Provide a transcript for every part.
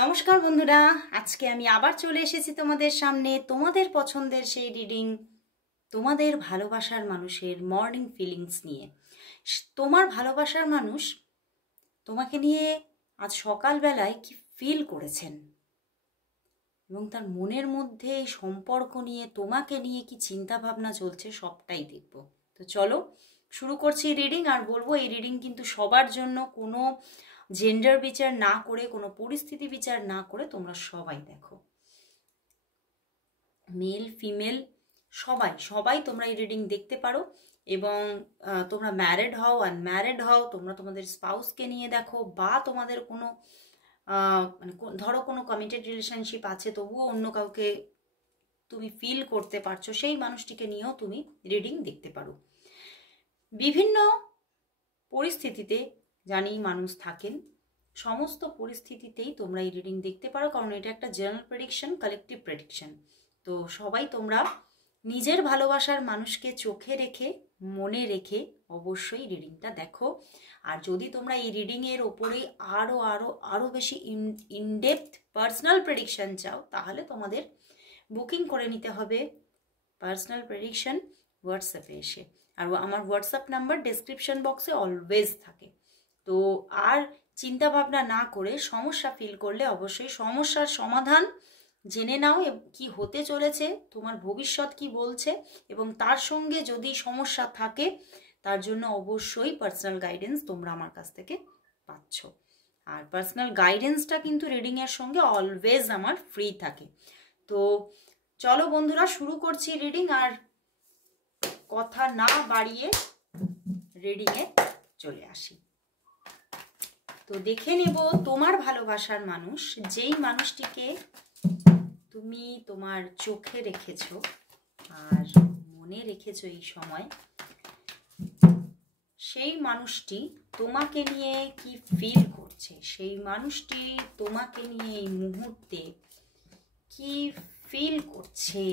নমস্কার বন্ধুরা, আজকে আমি আবার চলে এসেছি তোমাদের সামনে তোমাদের পছন্দের সেই রিডিং, তোমাদের ভালোবাসার মানুষের মর্নিং ফিলিংস নিয়ে। তোমার ভালোবাসার মানুষ তোমাকে নিয়ে আজ সকালবেলায় কি ফিল করেছেন এবং তার মনের মধ্যে এই সম্পর্ক নিয়ে তোমাকে নিয়ে কি চিন্তা ভাবনা চলছে সবটাই দেখব। তো চলো শুরু করছি রিডিং। আর বলবো এই রিডিং কিন্তু সবার জন্য, কোনো জেন্ডার বিচার না করে, কোনো পরিস্থিতি বিচার না করে তোমরা সবাই দেখো, মেল ফিমেল সবাই সবাই তোমরা এই রিডিং দেখতে পারো। এবং তোমরা ম্যারিড হও আনম্যারিড হও, তোমরা তোমাদের স্পাউসকে নিয়ে দেখো, বা তোমাদের কোনো মানে ধরো কোনো কমিটেড রিলেশনশিপ আছে তবুও অন্য কাউকে তুমি ফিল করতে পারছো, সেই মানুষটিকে নিয়েও তুমি রিডিং দেখতে পারো। বিভিন্ন পরিস্থিতিতে জানি মানুষ থাকেন, সমস্ত পরিস্থিতিতেই তোমরা এই রিডিং দেখতে পারো, কারণ এটা একটা জেনারেল প্রেডিকশন, কালেকটিভ প্রেডিকশন। তো সবাই তোমরা নিজের ভালোবাসার মানুষকে চোখে রেখে, মনে রেখে অবশ্যই রিডিংটা দেখো। আর যদি তোমরা এই রিডিংয়ের ওপরে আরও বেশি ইনডেপথ পার্সোনাল প্রেডিকশন চাও, তাহলে তোমাদের বুকিং করে নিতে হবে পার্সোনাল প্রেডিকশন হোয়াটসঅ্যাপে এসে। আর আমার হোয়াটসঅ্যাপ নাম্বার ডেসক্রিপশন বক্সে অলওয়েজ থাকে। তো আর চিন্তা ভাবনা না করে, সমস্যা ফিল করলে অবশ্যই সমস্যার সমাধান জেনে নাও কি হতে চলেছে, তোমার ভবিষ্যৎ কি বলছে, এবং তার সঙ্গে যদি সমস্যা থাকে তার জন্য অবশ্যই পার্সোনাল গাইডেন্স তোমরা আমার কাছ থেকে পাচ্ছ। আর পার্সোনাল গাইডেন্সটা কিন্তু রিডিংয়ের সঙ্গে অলওয়েজ আমার ফ্রি থাকে। তো চলো বন্ধুরা শুরু করছি রিডিং। আর কথা না বাড়িয়ে রিডিংয়ে চলে আসি। তো দেখে নেব তোমার ভালোবাসার মানুষ, যেই মানুষটিকে তুমি তোমার চোখে রেখেছো আর মনে রেখেছো এই সময়, সেই মানুষটি তোমাকে নিয়ে কি ফিল করছে, সেই মানুষটি তোমাকে নিয়ে এই মুহূর্তে কি ফিল করছে,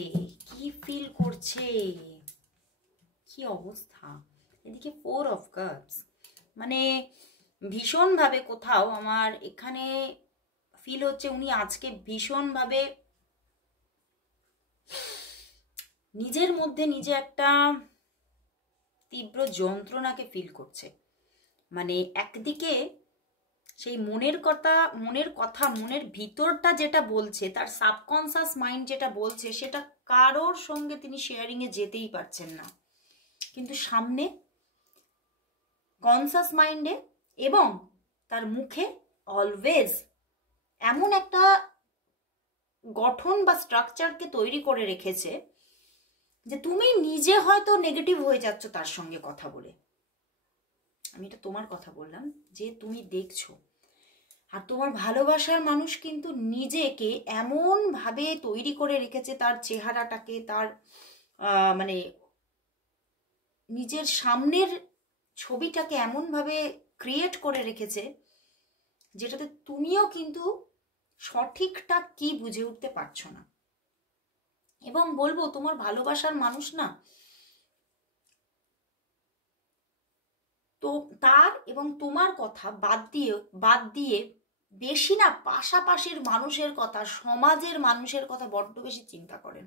কি অবস্থা। এদিকে 4 অফ কাপস, মানে ভীষণভাবে কোথাও আমার এখানে ফিল হচ্ছে উনি আজকে ভীষণভাবে নিজের মধ্যে নিজে একটা তীব্র যন্ত্রণাকে ফিল করছে। মানে একদিকে সেই মনের ভিতরটা যেটা বলছে, তার সাবকনসিয়াস মাইন্ড যেটা বলছে, সেটা কারোর সঙ্গে তিনি শেয়ারিংয়ে যেতেই পারছেন না, কিন্তু সামনে কনসাস মাইন্ডে এবং তার মুখে অলওয়েজ এমন একটা গঠন বা স্ট্রাকচারকে তৈরি করে রেখেছে যে তুমি নিজে হয়তো নেগেটিভ হয়ে যাচ্ছ তার সঙ্গে কথা বলে। আমি এটা তোমার কথা বললাম যে তুমি দেখছো। আর তোমার ভালোবাসার মানুষ কিন্তু নিজেকে এমন ভাবে তৈরি করে রেখেছে, তার চেহারাটাকে, তার মানে নিজের সামনের ছবিটাকে এমন ভাবে ক্রিয়েট করে রেখেছে যেটাতে তুমিও কিন্তু সঠিকটা কি বুঝে উঠতে পারছো না। এবং বলবো তোমার ভালোবাসার মানুষ না, তো তার এবং তোমার কথা বাদ দিয়ে বেশি না পাশাপাশির মানুষের কথা, সমাজের মানুষের কথা বড্ড বেশি চিন্তা করেন,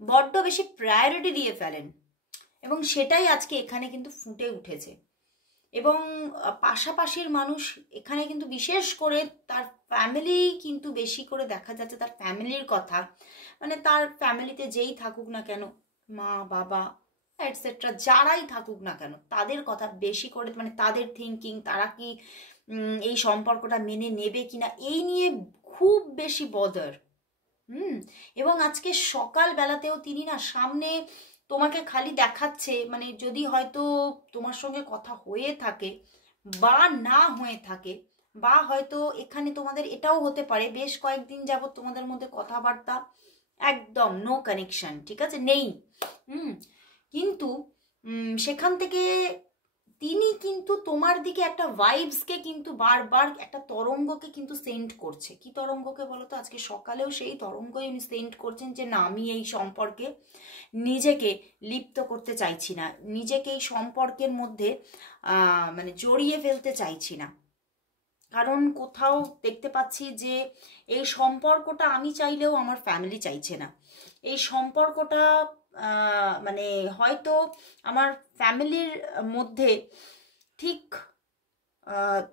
বড্ড বেশি প্রায়োরিটি দিয়ে ফেলেন, এবং সেটাই আজকে এখানে কিন্তু ফুটে উঠেছে। এবং পাশাপাশির মানুষ এখানে কিন্তু বিশেষ করে তার ফ্যামিলি কিন্তু বেশি করে দেখা যাচ্ছে, তার ফ্যামিলির কথা, মানে তার ফ্যামিলিতে যেই থাকুক না কেন, মা বাবা এটসেট্রা যারাই থাকুক না কেন, তাদের কথা বেশি করে, মানে তাদের থিঙ্কিং, তারা কি এই সম্পর্কটা মেনে নেবে কিনা, এই নিয়ে খুব বেশি বদার। এবং আজকে সকাল বেলাতেও তিনি না সামনে তোমাকে খালি দেখাচ্ছে, মানে যদি হয়তো তোমার সঙ্গে কথা হয়ে থাকে বা না হয়ে থাকে, বা হয়তো এখানে তোমাদের এটাও হতে পারে বেশ কয়েকদিন যাবত তোমাদের মধ্যে কথাবার্তা একদম নো কানেকশন, ঠিক আছে, নেই। কিন্তু সেখান থেকে তিনি কিন্তু তোমার দিকে একটা ভাইবসকে কিন্তু বারবার একটা তরঙ্গকে কিন্তু সেন্ড করছে। কি তরঙ্গকে বলো তো? আজকে সকালেও সেই তরঙ্গই উনি সেন্ড করছেন যে না, আমি এই সম্পর্কে নিজেকে লিপ্ত করতে চাইছি না, নিজেকে এই সম্পর্কের মধ্যে মানে জড়িয়ে ফেলতে চাইছি না। কারণ কোথাও দেখতে পাচ্ছি যে এই সম্পর্কটা আমি চাইলেও আমার ফ্যামিলি চাইছে না। এই সম্পর্কটা মানে হয়তো আমার ফ্যামিলির মধ্যে ঠিক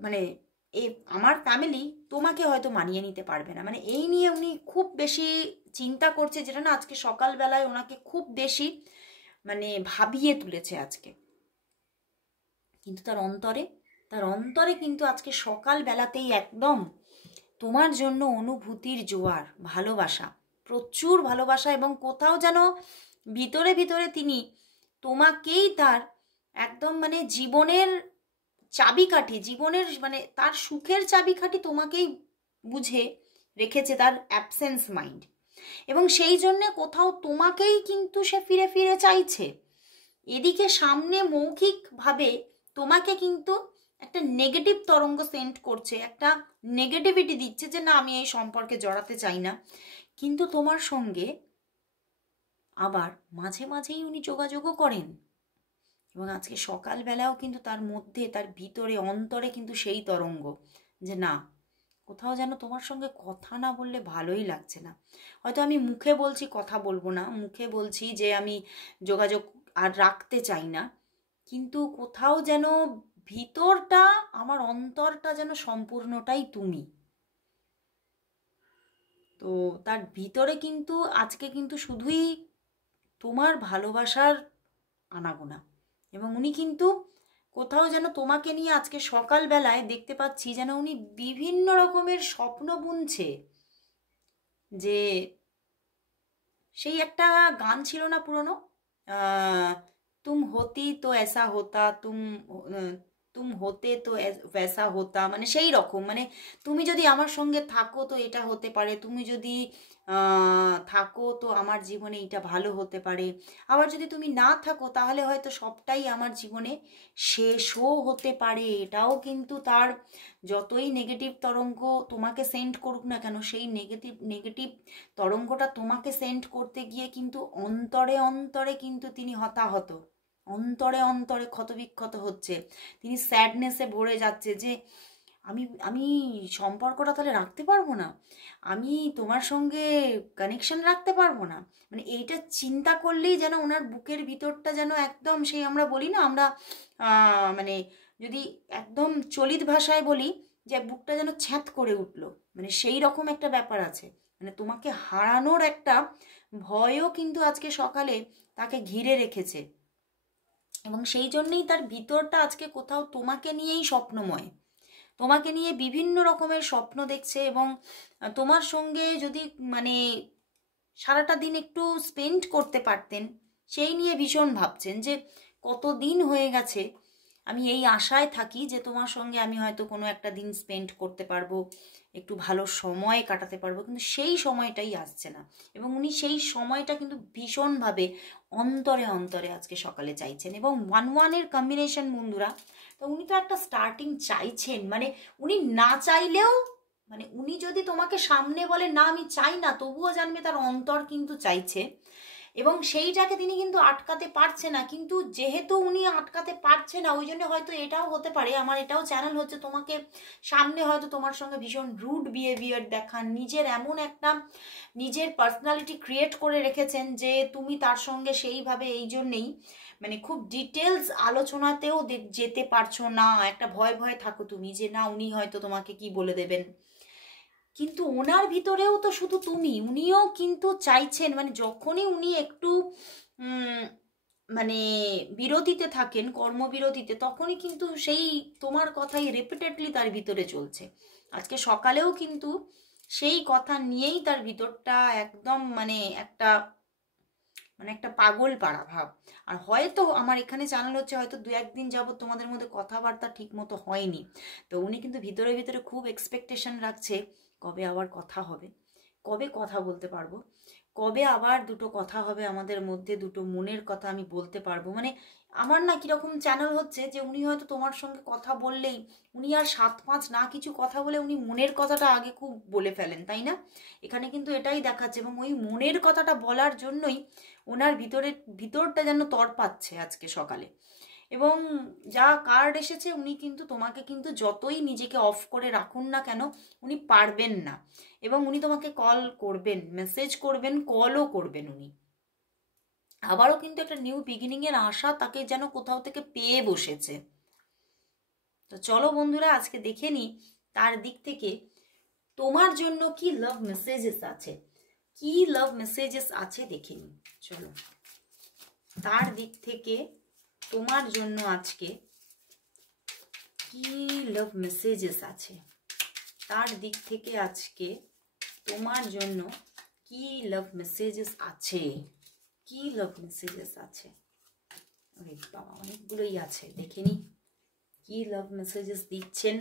মানে আমার ফ্যামিলি তোমাকে হয়তো মানিয়ে নিতে পারবে না, মানে এই নিয়ে উনি খুব বেশি চিন্তা করছে, যেটা না আজকে সকালবেলায় ওনাকে খুব বেশি মানে ভাবিয়ে তুলেছে আজকে। কিন্তু তার অন্তরে কিন্তু আজকে সকালবেলাতেই একদম তোমার জন্য অনুভূতির জোয়ার, ভালোবাসা, প্রচুর ভালোবাসা, এবং কোথাও যেন ভিতরে ভিতরে তিনি তোমাকেই তার একদম মানে জীবনের চাবিকাঠি, জীবনের মানে তার সুখের চাবিকাঠি তোমাকেই বুঝে রেখেছে, তার অ্যাবসেন্স মাইন্ড। এবং সেই জন্যে কোথাও তোমাকেই কিন্তু সে ফিরে ফিরে চাইছে। এদিকে সামনে মৌখিকভাবে তোমাকে কিন্তু একটা নেগেটিভ তরঙ্গ সেন্ড করছে, একটা নেগেটিভিটি দিচ্ছে যে না আমি এই সম্পর্কে জড়াতে চাই না, কিন্তু তোমার সঙ্গে আবার মাঝে মাঝেই উনি যোগাযোগও করেন। এবং আজকে সকালবেলাও কিন্তু তার মধ্যে, তার ভিতরে অন্তরে কিন্তু সেই তরঙ্গ যে না, কোথাও যেন তোমার সঙ্গে কথা না বললে ভালোই লাগছে না। হয়তো আমি মুখে বলছি কথা বলবো না, মুখে বলছি যে আমি যোগাযোগ আর রাখতে চাই না, কিন্তু কোথাও যেন ভিতরটা, আমার অন্তরটা যেন সম্পূর্ণটাই তুমি। তো তার ভিতরে কিন্তু আজকে কিন্তু শুধুই তোমার ভালোবাসার আনাগোনা। এবং উনি কিন্তু কোথাও যেন তোমাকে নিয়ে আজকে সকালবেলায় দেখতে পাচ্ছি যেন উনি বিভিন্ন রকমের স্বপ্ন বুনছে। যে সেই একটা গান ছিল না পুরনো, তুম হতি তো এসা হতা, তুম হতে তো ভেসা হতা, মানে সেই রকম, মানে তুমি যদি আমার সঙ্গে থাকো তো এটা হতে পারে, তুমি যদি থাকো তো আমার জীবনে এটা ভালো হতে পারে, আবার যদি তুমি না থাকো তাহলে হয়তো সবটাই আমার জীবনে শেষও হতে পারে। এটাও কিন্তু তার যতই নেগেটিভ তরঙ্গ তোমাকে সেন্ড করুক না কেন, সেই নেগেটিভ তরঙ্গটা তোমাকে সেন্ড করতে গিয়ে কিন্তু অন্তরে অন্তরে কিন্তু তিনি হতাহত, অন্তরে অন্তরে ক্ষতবিক্ষত হচ্ছে, তিনি স্যাডনেসে ভরে যাচ্ছে যে আমি আমি সম্পর্কটা তাহলে রাখতে পারবো না, আমি তোমার সঙ্গে কানেকশন রাখতে পারবো না। মানে এইটা চিন্তা করলেই যেন ওনার বুকের ভিতরটা যেন একদম সেই আমরা বলি না, আমরা মানে যদি একদম চলিত ভাষায় বলি যে বুকটা যেন ছ্যাঁত করে উঠলো, মানে সেই রকম একটা ব্যাপার আছে। মানে তোমাকে হারানোর একটা ভয়ও কিন্তু আজকে সকালে তাকে ঘিরে রেখেছে। এবং সেই জন্যেই তার ভিতরটা আজকে কোথাও তোমাকে নিয়েই স্বপ্নময়, তোমাকে নিয়ে বিভিন্ন রকমের স্বপ্ন দেখছে। এবং তোমার সঙ্গে যদি মানে সারাটা দিন একটু স্পেন্ড করতে পারতেন সেই নিয়ে ভীষণ ভাবছেন যে কতদিন হয়ে গেছে আমি এই আশায় থাকি যে তোমার সঙ্গে আমি হয়তো কোনো একটা দিন স্পেন্ড করতে পারবো, একটু ভালো সময় কাটাতে পারবো, কিন্তু সেই সময়টাই আসছে না। এবং উনি সেই সময়টা কিন্তু ভীষণভাবে অন্তরে অন্তরে আজকে সকালে চাইছেন। এবং 1-1-এর কম্বিনেশন বন্ধুরা, তো উনি তো একটা স্টার্টিং চাইছেন, মানে উনি না চাইলেও, মানে উনি যদি তোমাকে সামনে বলে না আমি চাই না, তবুও জানবে তার অন্তর কিন্তু চাইছে। এবং সেইটাকে তিনি কিন্তু আটকাতে পারছে না, কিন্তু যেহেতু উনি আটকাতে পারছে না ওই জন্য হয়তো এটাও হতে পারে, আমার এটাও চ্যানেল হচ্ছে তোমাকে সামনে হয়তো তোমার সঙ্গে ভীষণ রুড বিহেভিয়ার দেখান, নিজের এমন একটা নিজের পার্সোনালিটি ক্রিয়েট করে রেখেছেন যে তুমি তার সঙ্গে সেইভাবে এই জন্যেই মানে খুব ডিটেলস আলোচনাতেও যেতে পারছো না, একটা ভয় ভয় থাকো তুমি যে না উনি হয়তো তোমাকে কি বলে দেবেন। কিন্তু ওনার ভিতরেও তো শুধু তুমি, উনিও কিন্তু চাইছেন, মানে যখনই উনি একটু মানে বিরতিতে থাকেন, কর্মবিরতিতে, তখনই কিন্তু সেই তোমার কথাই রিপিটেডলি তার ভিতরে চলছে। আজকে সকালেও কিন্তু সেই কথা নিয়েই তার ভিতরটা একদম মানে একটা পাগল পাড়া ভাব। আর হয়তো আমার এখানে চ্যানেল হচ্ছে হয়তো 2-1 দিন যাবত তোমাদের মধ্যে কথাবার্তা ঠিক মতো হয়নি, তো উনি কিন্তু ভিতরে ভিতরে খুব এক্সপেকটেশন রাখছে কবে আবার কথা হবে, কবে কথা বলতে পারবো, কবে আবার দুটো কথা হবে আমাদের মধ্যে, দুটো মনের কথা আমি বলতে পারবো। মানে আমার না কিরকম চ্যানেল হচ্ছে যে উনি হয়তো তোমার সঙ্গে কথা বললেই উনি আর 7-5 না কিছু কথা বলে উনি মনের কথাটা আগে খুব বলে ফেলেন, তাই না? এখানে কিন্তু এটাই দেখাচ্ছে। এবং ওই মনের কথাটা বলার জন্যই ওনার ভিতরটা যেন তড়পাচ্ছে আজকে সকালে। এবং যা কার্ড এসেছে, উনি কিন্তু তোমাকে কিন্তু যতই নিজেকে অফ করে রাখুন না কেন, উনি পারবেন না। এবং উনি তোমাকে কল করবেন, মেসেজ করবেন, কলও করবেন উনি। আবারও কিন্তু একটা নিউ বিগিনিংয়ের আশা তাকে যেন কোথাও থেকে পেয়ে বসেছে। তো চলো বন্ধুরা, আজকে দেখে নিই তার দিক থেকে তোমার জন্য কি লাভ মেসেজেস আছে, কি লাভ মেসেজেস আছে দেখে নিই। চলো, তার দিক থেকে তোমার জন্য আজকে কি লাভ মেসেজেস আছে, তার দিক থেকে আজকে তোমার জন্য কি লাভ মেসেজেস আছে, কি লাভ মেসেজেস আছে। আরে বাবা, অনেকগুলোই আছে, দেখে নি কি লাভ মেসেজেস দিচ্ছেন।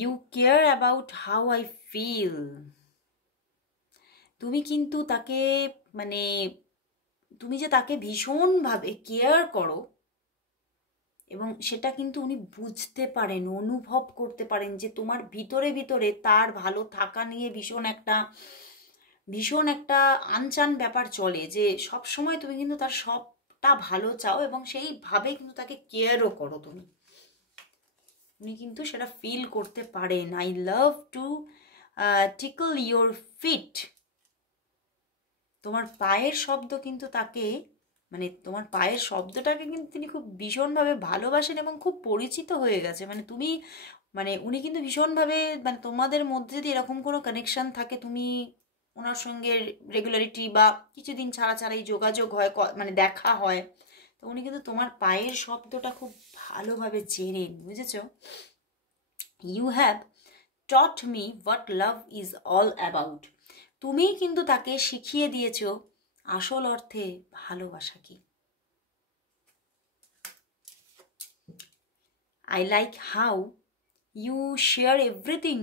You care about how I feel. তুমি কিন্তু তাকে মানে তুমি যে তাকে ভীষণভাবে কেয়ার করো, এবং সেটা কিন্তু উনি বুঝতে পারেন, অনুভব করতে পারেন যে তোমার ভিতরে ভিতরে তার ভালো থাকা নিয়ে ভীষণ একটা আনচান ব্যাপার চলে, যে সব সময় তুমি কিন্তু তার সবটা ভালো চাও এবং সেইভাবে কিন্তু তাকে কেয়ারও করো তুমি। উনি কিন্তু সেটা ফিল করতে পারেন। I love to tickle your feet. তোমার পায়ের শব্দ কিন্তু তাকে, মানে তোমার পায়ের শব্দটাকে কিন্তু তিনি খুব ভীষণভাবে ভালোবাসেন এবং খুব পরিচিত হয়ে গেছে। মানে তুমি, মানে উনি কিন্তু ভীষণভাবে, মানে তোমাদের মধ্যে যদি এরকম কোনো কানেকশন থাকে, তুমি ওনার সঙ্গে রেগুলারিটি বা কিছুদিন ছাড়া ছাড়াই যোগাযোগ হয়, মানে দেখা হয়, তো উনি কিন্তু তোমার পায়ের শব্দটা খুব ভালোভাবে চেনেন, বুঝেছো? You have taught me what love is all about. তুমি কিন্তু তাকে শিখিয়ে দিয়েছ আসল অর্থে ভালোবাসা কি। I like how you share everything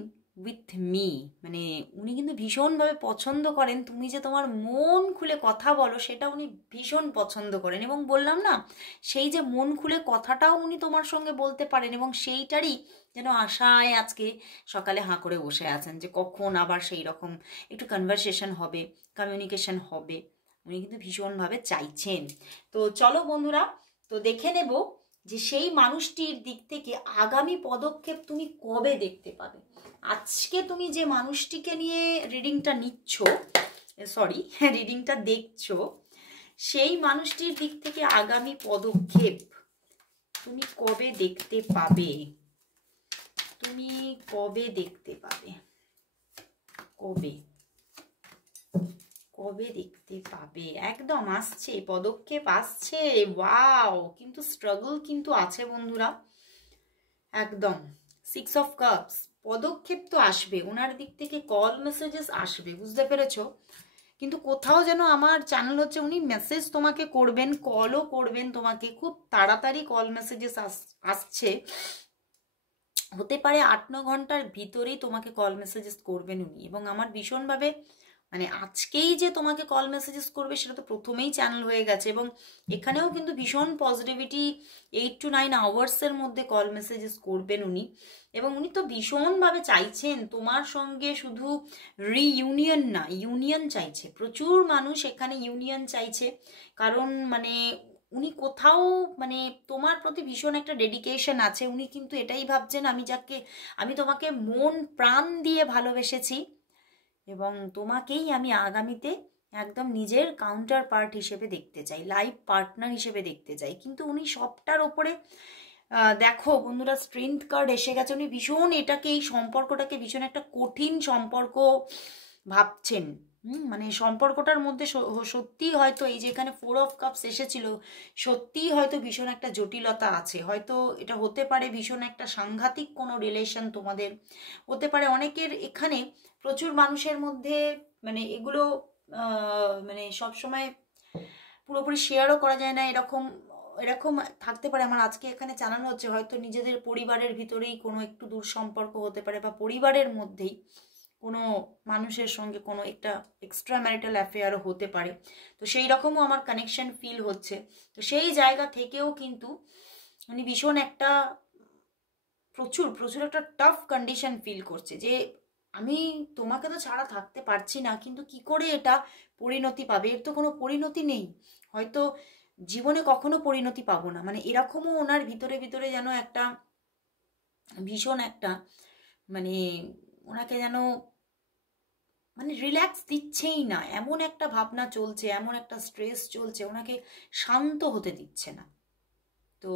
with me. মানে উনি কিন্তু ভীষণভাবে পছন্দ করেন তুমি যে তোমার মন খুলে কথা বলো, সেটা উনি ভীষণ পছন্দ করেন। এবং বললাম না, সেই যে মন খুলে কথাটাও উনি তোমার সঙ্গে বলতে পারেন, এবং সেইটারই যেন আশায় আজকে সকালে হাঁ করে বসে আছেন যে কখন আবার সেই রকম একটু কনভারসেশন হবে, কমিউনিকেশন হবে, উনি কিন্তু ভীষণভাবে চাইছেন। তো চলো বন্ধুরা, তো দেখে নেব যে সেই মানুষটির দিক থেকে আগামী পদক্ষেপ তুমি কবে দেখতে পাবে। আজকে তুমি যে মানুষটিকে নিয়ে রিডিংটা নিচ্ছ, সরি রিডিংটা দেখছো, সেই মানুষটির দিক থেকে আগামী পদক্ষেপ তুমি কবে দেখতে পাবে, তুমি কবে দেখতে পাবে, কবে কবে দেখতে পাবে। একদম আসছে, পদক্ষেপ আসছে, ওয়াও। কিন্তু স্ট্রাগল কিন্তু আছে বন্ধুরা, একদম। 6 অফ কাপস, পদক্ষেপ তো আসবে, ওনার দিক থেকে কল মেসেজেস আসবে, বুঝতে পেরেছো? কিন্তু কোথাও যেন আমার চ্যানেল হচ্ছে উনি মেসেজ তোমাকে করবেন, কলও করবেন তোমাকে, খুব তাড়াতাড়ি কল মেসেজেস আসছে। হতে পারে 8-9 ঘন্টার ভিতরেই তোমাকে কল মেসেজেস করবেন উনি। এবং আমার ভীষণভাবে, মানে আজকেই যে তোমাকে কল মেসেজেস করবে সেটা তো প্রথমেই চ্যানেল হয়ে গেছে, এবং এখানেও কিন্তু ভীষণ পজিটিভিটি, 8 to 9 আওয়ার্সের মধ্যে কল মেসেজেস করবেন উনি। এবং উনি তো ভীষণভাবে চাইছেন তোমার সঙ্গে শুধু রিইউনিয়ন না, ইউনিয়ন চাইছে। প্রচুর মানুষ এখানে ইউনিয়ন চাইছে, কারণ মানে উনি কোথাও মানে তোমার প্রতি ভীষণ একটা ডেডিকেশন আছে। উনি কিন্তু এটাই ভাবছেন, আমি তোমাকে মন প্রাণ দিয়ে ভালোবেসেছি এবং তোমাকেই আমি আগামীতে একদম নিজের কাউন্টার পার্ট হিসেবে দেখতে চাই, লাইফ পার্টনার হিসেবে দেখতে চাই। কিন্তু উনি সবটার ওপরে দেখো বন্ধুরা, স্ট্রেংথ কার্ড এসে গেছে। উনি ভীষণ এটাকে, এই সম্পর্কটাকে ভীষণ একটা কঠিন সম্পর্ক ভাবছেন। মানে সম্পর্কটার মধ্যে সত্যিই হয়তো এই যে এখানে 4 অফ কাপস এসেছিল, সত্যিই হয়তো ভীষণ একটা জটিলতা আছে। হয়তো এটা হতে পারে ভীষণ একটা সাংঘাতিক কোনো রিলেশন তোমাদের হতে পারে। অনেকের এখানে প্রচুর মানুষের মধ্যে মানে এগুলো মানে সবসময় পুরোপুরি শেয়ারও করা যায় না, এরকম এরকম থাকতে পারে। আমার আজকে এখানে জানানো হচ্ছে হয়তো নিজেদের পরিবারের ভিতরেই কোনো একটু দূর সম্পর্ক হতে পারে, বা পরিবারের মধ্যেই কোনো মানুষের সঙ্গে কোনো একটা এক্সট্রা ম্যারিটাল অ্যাফেয়ারও হতে পারে। তো সেই রকমও আমার কানেকশন ফিল হচ্ছে। তো সেই জায়গা থেকেও কিন্তু উনি ভীষণ একটা প্রচুর প্রচুর একটা টাফ কন্ডিশন ফিল করছে, যে আমি তোমাকে তো ছাড়া থাকতে পারছি না, কিন্তু কি করে এটা পরিণতি পাবে, এর তো কোনো পরিণতি নেই। হয়তো জীবনে কখনো পরিণতি পাবো না, মানে এরকমও ওনার ভিতরে ভিতরে যেন একটা ভীষণ একটা মানে ওনাকে যেন মানে রিল্যাক্স দিচ্ছেই না, এমন একটা ভাবনা চলছে, এমন একটা স্ট্রেস চলছে, ওনাকে শান্ত হতে দিচ্ছে না। তো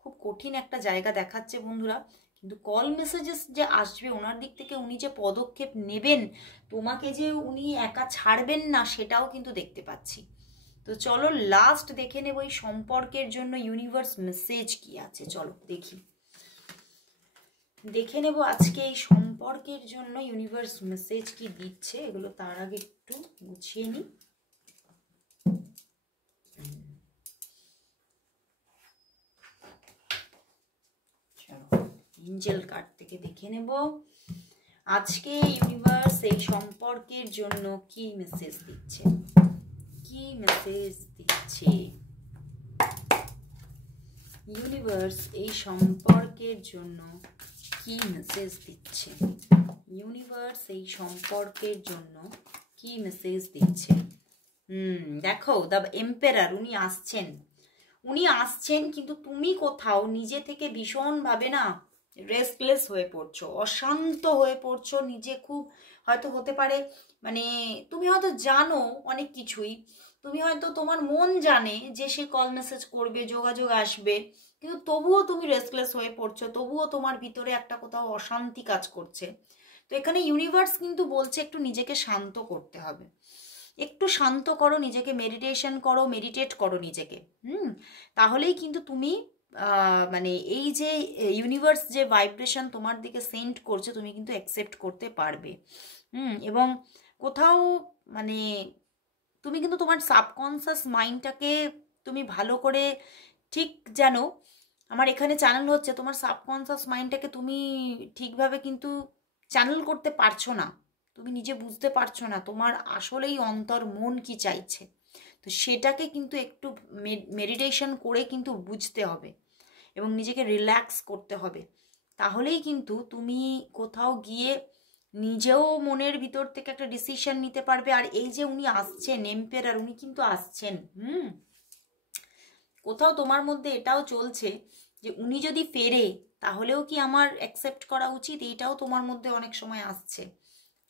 খুব কঠিন একটা জায়গা দেখাচ্ছে বন্ধুরা। কিন্তু কল মেসেজেস যে আসবে ওনার দিক থেকে, উনি যে পদক্ষেপ নেবেন, তোমাকে যে উনি একা ছাড়বেন না, সেটাও কিন্তু দেখতে পাচ্ছি। তো চলো লাস্ট দেখে নেব এই সম্পর্কের জন্য ইউনিভার্স মেসেজ কি আছে। চলো দেখে নেব আজকে এই সম্পর্কের জন্য ইউনিভার্স মেসেজ কি দিচ্ছে। এগুলো তার আগে একটু গুছিয়ে নিই। এঞ্জেল কার্ড থেকে দেখে নেব আজকে ইউনিভার্স এই সম্পর্কের জন্য কি মেসেজ দিচ্ছে, কি মেসেজ দিচ্ছে ইউনিভার্স এই সম্পর্কের জন্য, কি মেসেজ দিচ্ছে ইউনিভার্স এই সম্পর্কের জন্য, কি মেসেজ দিচ্ছে। দেখো দ্য এম্পেরার, উনি আসছেন কিন্তু তুমি কোথাও নিজে থেকে ভীষণভাবে না রেস্টলেস হয়ে পড়ছো, অশান্ত হয়ে পড়ছো, নিজে খুব হয়তো হতে পারে মানে তুমি হয়তো জানো অনেক কিছুই, তুমি হয়তো তোমার মন জানে যে সে কল মেসেজ করবে, যোগাযোগ আসবে, কিন্তু তবুও তুমি রেস্টলেস হয়ে পড়ছো, তবুও তোমার ভিতরে একটা কোথাও অশান্তি কাজ করছে। তো এখানে ইউনিভার্স কিন্তু বলছে একটু নিজেকে শান্ত করতে হবে, একটু শান্ত করো নিজেকে, মেডিটেশন করো, মেডিটেট করো নিজেকে। তাহলেই কিন্তু তুমি মানে এই যে ইউনিভার্স যে ভাইব্রেশন তোমার দিকে সেন্ড করছে, তুমি কিন্তু অ্যাকসেপ্ট করতে পারবে। এবং কোথাও মানে তুমি কিন্তু তোমার সাবকনসিয়াস মাইন্ডটাকে তুমি ভালো করে ঠিক যেন, আমার এখানে চ্যানেল হচ্ছে তোমার সাবকনসিয়াস মাইন্ডটাকে তুমি ঠিকভাবে কিন্তু চ্যানেল করতে পারছো না, তুমি নিজে বুঝতে পারছো না তোমার আসলেই অন্তর মন কি চাইছে। তো সেটাকে কিন্তু একটু মেডিটেশন করে কিন্তু বুঝতে হবে এবং নিজেকে রিল্যাক্স করতে হবে, তাহলেই কিন্তু তুমি কোথাও গিয়ে নিজেও মনের ভিতর থেকে একটা ডিসিশন নিতে পারবে। আর এই যে উনি আসছেন এম্পেরার, উনি কিন্তু আসছেন, কোথাও তোমার মধ্যে এটাও চলছে যে উনি যদি ফেরে তাহলেও কি আমার অ্যাকসেপ্ট করা উচিত, এইটাও তোমার মধ্যে অনেক সময় আসছে।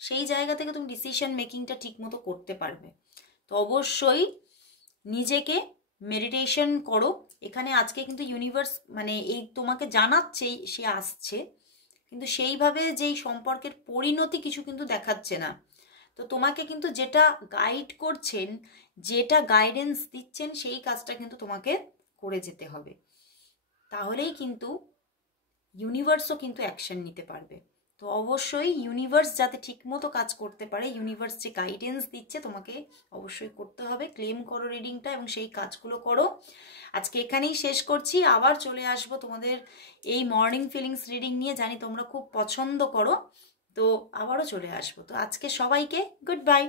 সেই জায়গা থেকে তুমি ডিসিশন মেকিংটা ঠিক মতো করতে পারবে। তো অবশ্যই নিজেকে মেডিটেশন করো। এখানে আজকে কিন্তু ইউনিভার্স মানে এই তোমাকে জানাচ্ছেই সে আসছে, কিন্তু সেইভাবে যেই সম্পর্কের পরিণতি কিছু কিন্তু দেখাচ্ছে না। তো তোমাকে কিন্তু যেটা গাইড করছেন, যেটা গাইডেন্স দিচ্ছেন, সেই কাজটা কিন্তু তোমাকে করে যেতে হবে, তাহলেই কিন্তু ইউনিভার্সও কিন্তু অ্যাকশন নিতে পারবে। তো অবশ্যই ইউনিভার্স যাতে ঠিকমতো কাজ করতে পারে, ইউনিভার্স যে গাইডেন্স দিচ্ছে তোমাকে অবশ্যই করতে হবে। ক্লেম করো রিডিংটা এবং সেই কাজগুলো করো। আজকে এখানেই শেষ করছি, আবার চলে আসবো তোমাদের এই মর্নিং ফিলিংস রিডিং নিয়ে, জানি তোমরা খুব পছন্দ করো, তো আবারও চলে আসবো। তো আজকে সবাইকে গুড বাই।